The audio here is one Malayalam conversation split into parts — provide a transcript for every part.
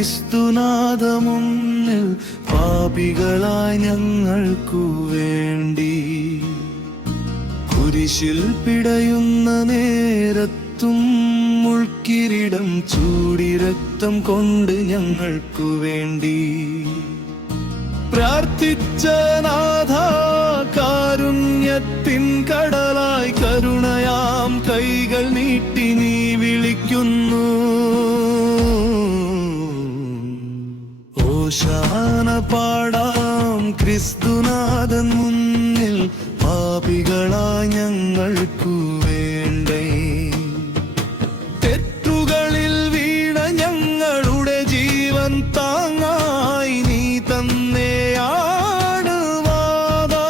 ക്രിസ്തുനാഥ മുന്നിൽ പാപികളായി ഞങ്ങൾക്കു വേണ്ടി കുരിശിൽ പിടയുന്ന നേരത്തും മുൾക്കിരീടം ചൂടി രക്തം കൊണ്ട് ഞങ്ങൾക്കു വേണ്ടി പ്രാർത്ഥിച്ച നാഥ കാരുണ്യത്തിൻ കടലായി കരുണയാം കൈകൾ നീട്ടി നീ വിളിക്കുന്നു. ഓശാന പാടാം ക്രിസ്തുനാഥൻ മുന്നിൽ പാപികളായി ഞങ്ങൾക്കു വേണ്ടേ. തെറ്റുകളിൽ വീണ ഞങ്ങളുടെ ജീവൻ താങ്ങായി നീ തന്നെയാണ് വാദാ.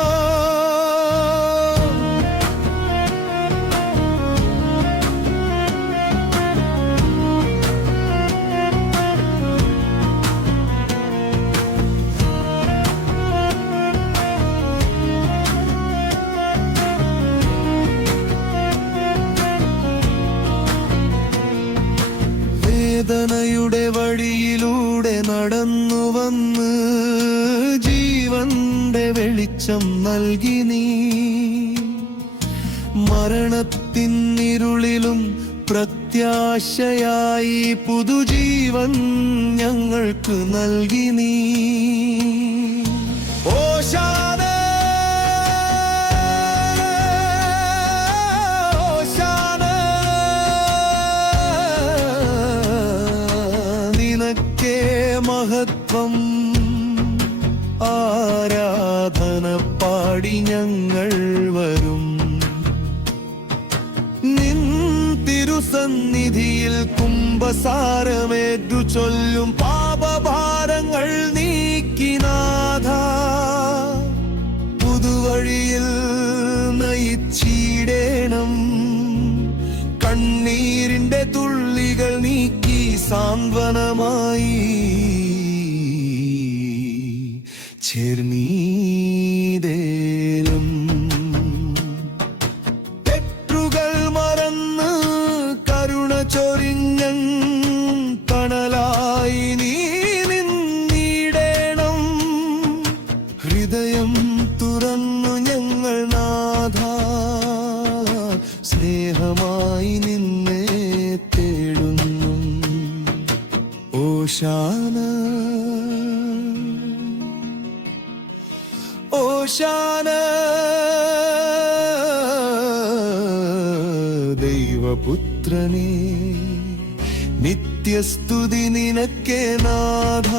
വേദനയുടെ വഴിയിലൂടെ നടന്നു വന്ന് ജീവന്റെ വെളിച്ചം നൽകി നീ. മരണത്തിൻ ഇരുളിലും പ്രത്യാശയായി പുതുജീവൻ ഞങ്ങൾക്ക് നൽകി നീ. ഓശാന മഹത്വം ആരാധന പാടി ഞങ്ങൾ വരും. നിൻ തിരുസന്നിധിയിൽ കുംഭസാരമേറ്റു ചൊല്ലും പാപഭാരങ്ങൾ നീക്കിനാഥ. പുതുവഴിയിൽ നയിച്ചിടേണം. കണ്ണീരിന്റെ തുള്ളികൾ നീക്കി സാന്ത്വനമായി ചേർന്നീതേലും. തെറ്റുകൾ മറന്ന് കരുണ ചൊരിഞ്ഞൻ തണലായി നീ നിന്നിടേണം. ഹൃദയം തുറന്നു ഞങ്ങൾ നാഥ സ്നേഹമായി നിന്നെ തേടുന്നു. ഓശാന ഓശാന ദൈവപുത്രനേ നിത്യസ്തുതി നിനക്കേ നാഥ.